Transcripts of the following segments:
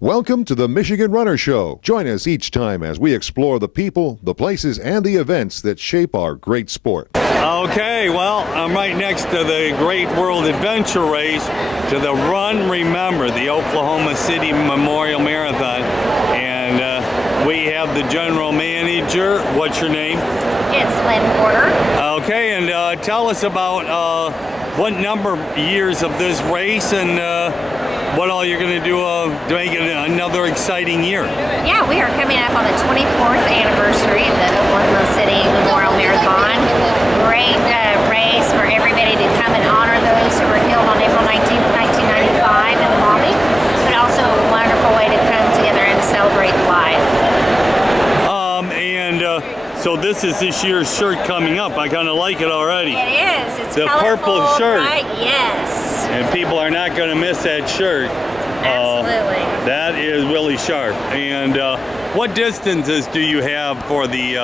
Welcome to the Michigan Runner Show. Join us each time as we explore the people, the places, and the events that shape our great sport. Okay, well, I'm right next to the Great World Adventure Race, to the Run Remember, the Oklahoma City Memorial Marathon. And we have the general manager. What's your name? It's Lynn Porter. Okay, and tell us about what number of years of this race and what all you're going to do to make it another exciting year. Yeah, we are coming up on the 24th anniversary of the Oklahoma City Memorial Marathon. Great race for everybody to come and honor those who were killed on April 19th, 1995 in the bombing, but also a wonderful way to come together and celebrate life. So this is this year's shirt coming up. I kind of like it already. It is. It's the colorful, purple shirt. Right? Yes. And people are not going to miss that shirt. Absolutely. That is really sharp. And what distances do you have for the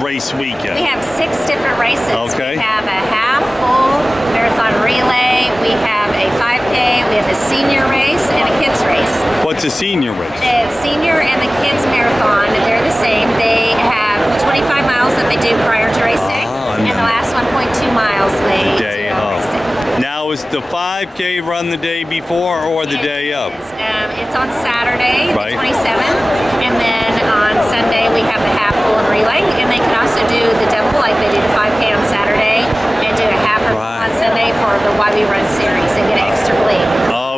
race weekend? We have 6 different races. Okay. We have a half, full marathon relay. We have a 5K. We have a senior race and a kids race. What's a senior race? The senior and the kids marathon, they're the same. They have 25 miles that they do prior to race day, and the last 1.2 miles they do on race day. Now, is the 5K run the day before or the day of? It's on Saturday, Right. the 27th, and then on Sunday we have the half, full, and relay, and they can also do the double, like they do the 5K on Saturday, and do a half or full on Sunday for the Why We Run series and get extra bleed.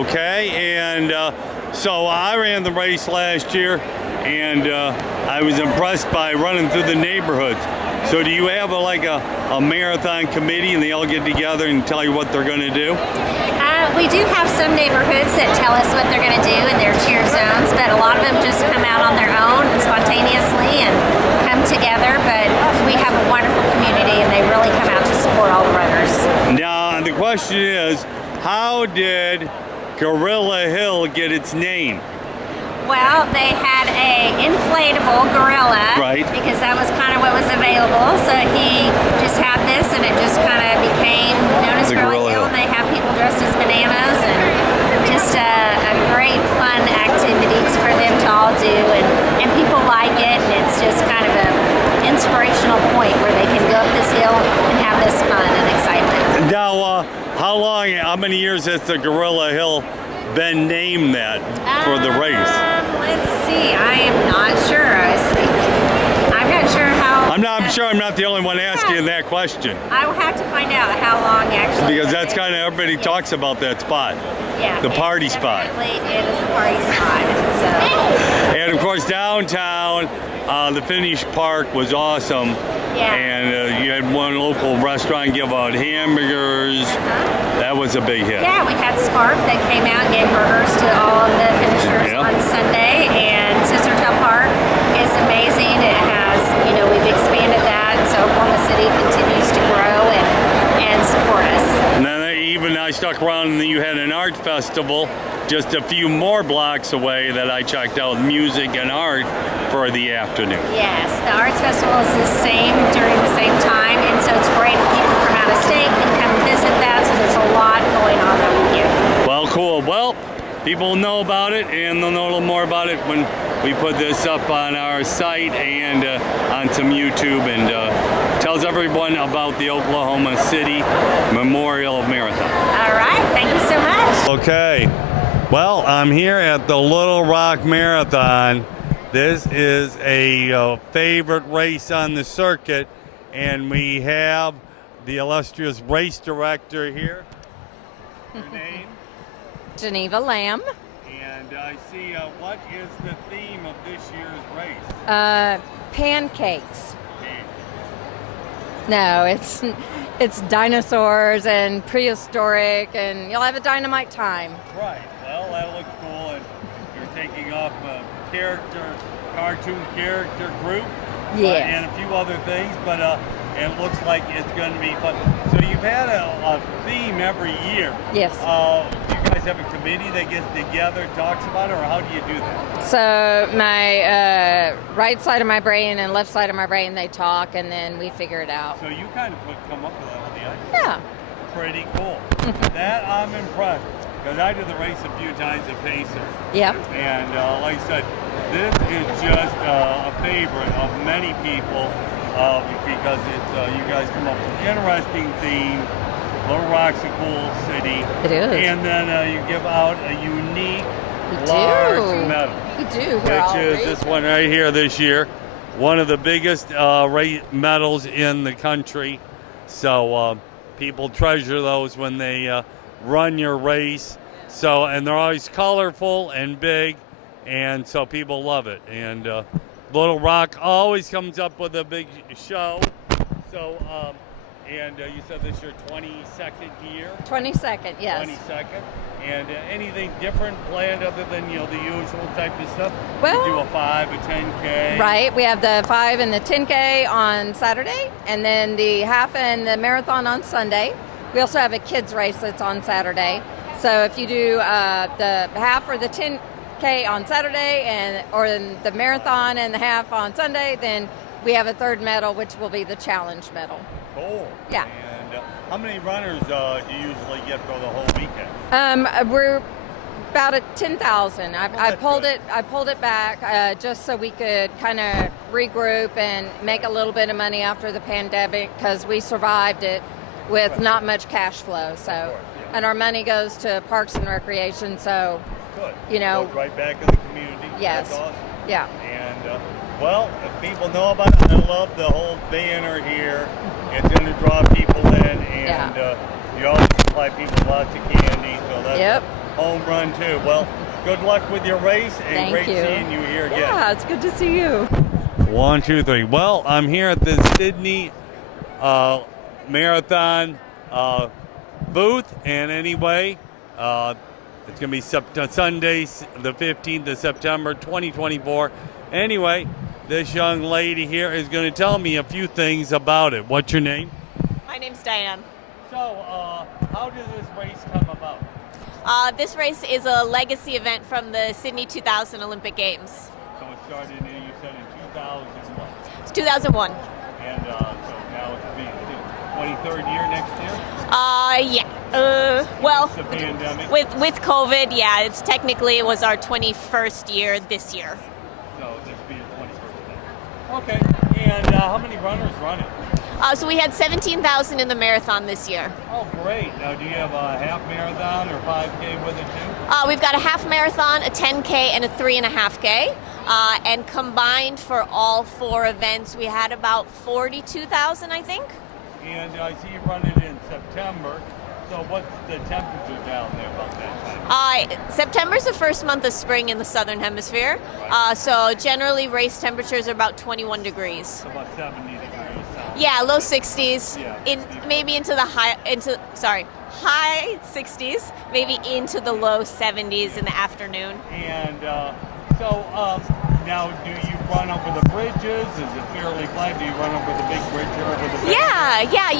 Okay, and so I ran the race last year, and I was impressed by running through the neighborhoods. So do you have a marathon committee and they all get together and tell you what they're going to do? We do have some neighborhoods that tell us what they're going to do in their cheer zones, but a lot of them just come out on their own spontaneously and come together. But we have a wonderful community and they really come out to support all the runners. Now, the question is, how did Gorilla Hill get its name? Well, they had a inflatable gorilla, Right. because that was kind of what was available. So he just had this, and it just kind of became known as The Gorilla Gorilla Hill. Hill. And they have people dressed as bananas, and just a great fun activities for them to all do, and people like it, and it's just kind of an inspirational point where they can go up this hill and have this fun and excitement. Now, how many years has the Gorilla Hill been named that for the race? Let's see. I am not sure. I'm not sure how. I'm sure I'm not the only one asking that question. I will have to find out how long actually. Because that's kind of, everybody talks about that spot. Yeah, the party spot. It is a party spot. So. And of course, downtown, the Finnish Park was awesome. Yeah. And you had one local restaurant give out hamburgers. That was a big hit. Yeah, we had Spark that came out and gave burgers to all of the finishers on Sunday. And Sistertail Park is amazing. It has, we've expanded that, so Oklahoma City continues to grow and support us. And then I stuck around and you had an art festival just a few more blocks away that I checked out, music and art for the afternoon. Yes, the Arts Festival is the same during the same time, and so it's great. People from out of state can come visit that, so there's a lot going on that weekend. Well, cool. Well, people know about it, and they'll know a little more about it when we put this up on our site and on some YouTube, and tells everyone about the Oklahoma City Memorial Marathon. All right, thank you so much. Okay, well, I'm here at the Little Rock Marathon. This is a favorite race on the circuit, and we have the illustrious race director here. Your name? Geneva Lamb. And I see, what is the theme of this year's race? Pancakes. No, it's dinosaurs and prehistoric, and you'll have a dynamite time. Right. Well, that looks cool, and you're taking off a cartoon character group. Yes. And a few other things, but it looks like it's going to be fun. So you've had a theme every year. Yes. Do you guys have a committee that gets together and talks about it, or how do you do that? So my right side of my brain and left side of my brain, they talk, and then we figure it out. So you kind of come up with that on the idea. Yeah. Pretty cool. That I'm impressed. because I did the race a few times at Pacer. Yep. And like I said, this is just a favorite of many people because you guys come up with an interesting theme. Little Rock's a cool city. It is. And then you give out a unique We large do. medal. We do. Which is this one right here this year. One of the biggest medals in the country. So people treasure those when they run your race. So, and they're always colorful and big, and so people love it. And Little Rock always comes up with a big show. So, and you said this is your 22nd year? 22nd, yes. 22nd. And anything different planned other than, the usual type of stuff? Well, you do a 5, a 10K? Right. We have the 5 and the 10K on Saturday, and then the half and the marathon on Sunday. We also have a kids race that's on Saturday. So if you do the half or the 10K on Saturday or the marathon and the half on Sunday, then we have a third medal, which will be the challenge medal. Cool. Yeah. And how many runners do you usually get for the whole weekend? We're about at 10,000. I pulled good. it. I pulled it back just so we could kind of regroup and make a little bit of money after the pandemic, because we survived it with not much cash flow. So, and our money goes to Parks and Recreation. So, Good. Goes right back in the community. Yes. That's awesome. Yeah. And well, if people know about it, I love the whole banner here. It's going to draw people in, and you always supply people lots of candy, so that's a home run too. Well, good luck with your race, and Thank great you. seeing you here again. Yeah, it's good to see you. 1, 2, 3. Well, I'm here at the Sydney Marathon booth, and anyway, it's going to be Sunday, the 15th of September, 2024. Anyway, this young lady here is going to tell me a few things about it. What's your name? My name's Diane. So, how does this race come about? This race is a legacy event from the Sydney 2000 Olympic Games. So it started you said in 2001. It's 2001. And so now it's the 23rd year next year? Yeah. Well, The pandemic. with COVID, yeah, it was our 21st year this year. So this will be the 21st year. Okay. And how many runners run it? So we had 17,000 in the marathon this year. Oh, great. Now, do you have a half marathon or 5K with it too? We've got a half marathon, a 10K, and a 3.5K. And combined for all 4 events, we had about 42,000, I think. And I see you run it in September. So what's the temperature down there about that time? September's the first month of spring in the southern hemisphere. So generally race temperatures are about 21 degrees. So about 70 degrees. Yeah, low 60s. Yeah. Maybe into the high 60s, maybe into the low 70s in the afternoon. And now do you run over the bridges? Is it fairly flat? Do you run over the big bridge or over the bridge? Yeah.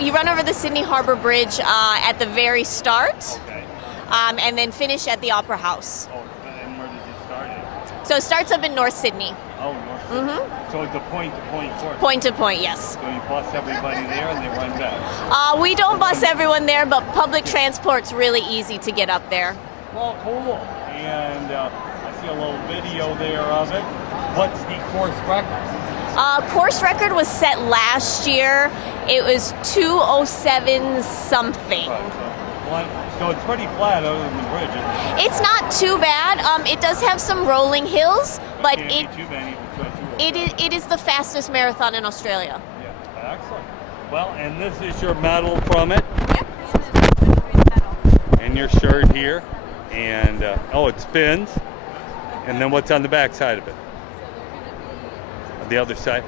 You run over the Sydney Harbor Bridge at the very start, Okay. and then finish at the Opera House. Oh, and where does it start at? So it starts up in North Sydney. Oh, North Sydney. So it's a point-to-point course. Point to point, yes. So you bus everybody there and they run back. We don't bus everyone there, but public transport's really easy to get up there. Well, cool. And I see a little video there of it. What's the course record? Course record was set last year. It was 2:07 something. So it's pretty flat other than the bridge. It's not too bad. It does have some rolling hills, but Can't be too many it is the fastest marathon in Australia. Yeah, excellent. Well, and this is your medal from it. Yep. This is the medal. And your shirt here. And, it spins. And then what's on the back side of it? The other side?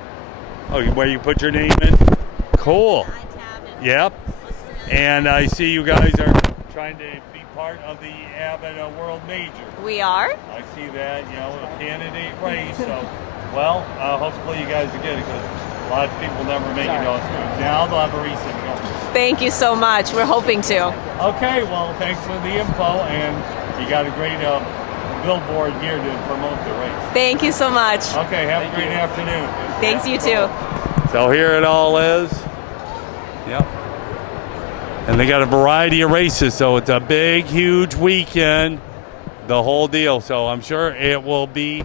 Oh, where you put your name in? Cool. Yep. And I see you guys are trying to be part of the Abbott World Major. We are. I see that, a candidate race. So, well, hopefully you guys will get it, because a lot of people never make it to Australia. Now they'll have a reason to go. Thank you so much. We're hoping to. Okay, well, thanks for the info, and you got a great billboard here to promote the race. Thank you so much. Okay, have a great afternoon. Thanks, you too. So here it all is. Yep. And they got a variety of races, so it's a big, huge weekend, the whole deal. So I'm sure it will be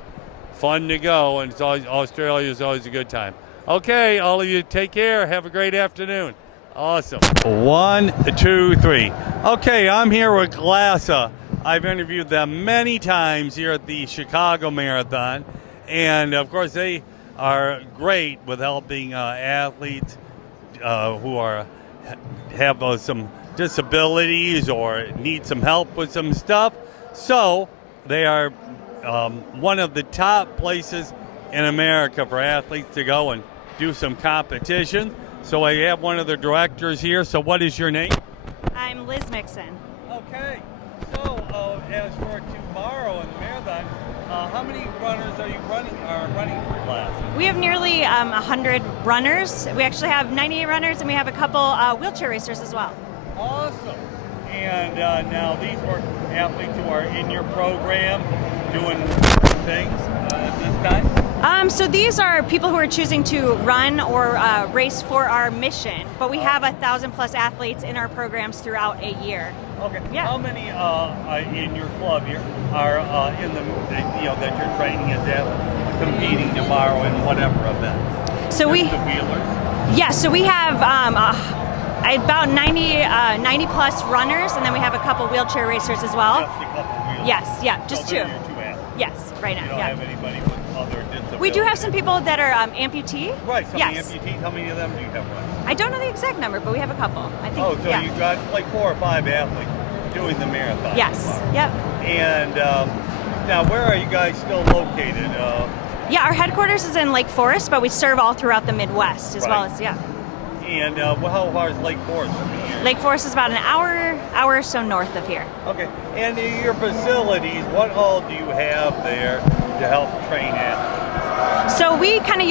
fun to go, and Australia is always a good time. Okay, all of you, take care. Have a great afternoon. Awesome. 1, 2, 3. Okay, I'm here with Glassa. I've interviewed them many times here at the Chicago Marathon, and of course they are great with helping athletes who have some disabilities or need some help with some stuff. So they are one of the top places in America for athletes to go and do some competition. So I have one of the directors here. So what is your name? I'm Liz Mixon. Okay. So as for tomorrow in the marathon, how many runners are you running for class? We have nearly 100 runners. We actually have 98 runners, and we have a couple wheelchair racers as well. Awesome. And now these were athletes who are in your program doing things at this time? So these are people who are choosing to run or race for our mission, but we have 1,000+ athletes in our programs throughout a year. Okay. Yeah. How many in your club here are in the that you're training as athletes competing tomorrow in whatever event? So Just the wheelers. Yeah. So we have about 90 plus runners, and then we have a couple wheelchair racers as well. Just a couple wheelers. Yes. Yeah. Just So two. they're your two athletes. Yes. Right now. You don't Yeah. have anybody with other disabilities. We do have some people that are amputee. Right. Some Yes. amputees. How many of them do you have running? I don't know the exact number, but we have a couple. I think. Oh, so yeah. you got like 4 or 5 athletes doing the marathon. Yes. Yep. And now, where are you guys still located? Yeah, our headquarters is in Lake Forest, but we serve all throughout the Midwest as well Right. as And how far is Lake Forest from here? Lake Forest is about an hour or so north of here. Okay. And in your facilities, what all do you have there to help train athletes? So we kind of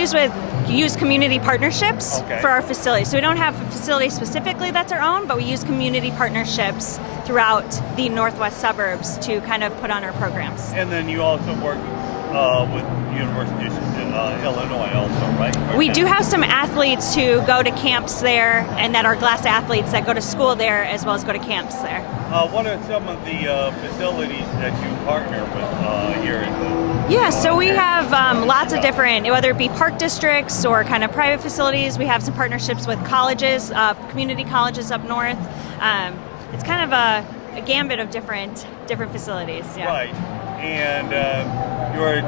use community partnerships Okay. for our facilities. So we don't have a facility specifically that's our own, but we use community partnerships throughout the northwest suburbs to kind of put on our programs. And then you also work with University of Illinois also, right? We do have some athletes who go to camps there, and that are Glassa athletes that go to school there as well as go to camps there. What are some of the facilities that you partner with here in the... Yeah, so we have lots of different, whether it be park districts or kind of private facilities. We have some partnerships with colleges, community colleges up north. It's kind of a gambit of different facilities. Yeah. Right. And you were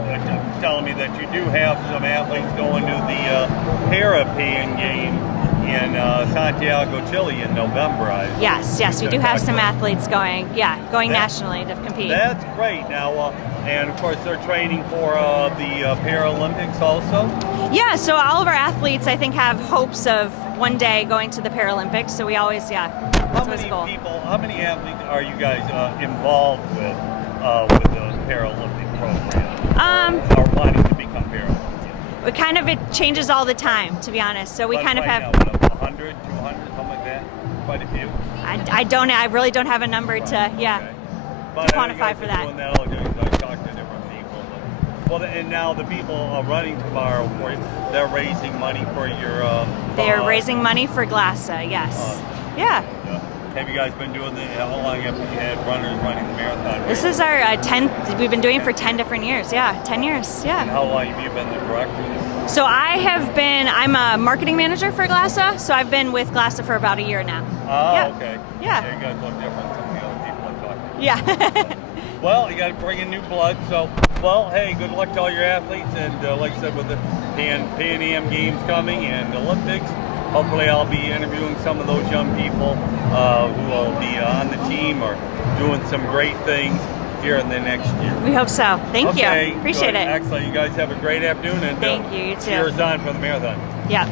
telling me that you do have some athletes going to the Parapan game in Santiago, Chile in November. Yes, we do have some athletes going nationally to compete. That's great. Now, and of course, they're training for the Paralympics also. Yeah, so all of our athletes, I think, have hopes of one day going to the Paralympics. So we always, that's always a goal. How many athletes are you guys involved with the Paralympic program? Or wanting to become Paralympians? It changes all the time, to be honest. So we But kind of right have. now, 100, 200, something like that. Quite a few. I really don't have a number to But quantify for that. Doing that all day, I talk to different people. Well, and now the people running tomorrow for you, they're raising money for your. They are raising money for Glassa. Yes. Yeah. Have you guys been doing how long have you had runners running the marathon? This is our 10th. We've been doing it for 10 different years. Yeah, 10 years. Yeah. And how long have you been the director? So I'm a marketing manager for Glassa. So I've been with Glassa for about a year now. Oh, Yeah. okay. Yeah. You guys look different from the other people I talked to. Yeah. Well, you got to bring in new blood. So, hey, good luck to all your athletes. And like I said, with the Pan Am Games coming and Olympics, hopefully I'll be interviewing some of those young people who will be on the team or doing some great things here in the next year. We hope so. Thank you. Okay, Appreciate good. it. Excellent. You guys have a great afternoon. And Thank you. You too. cheers on for the marathon. Yeah.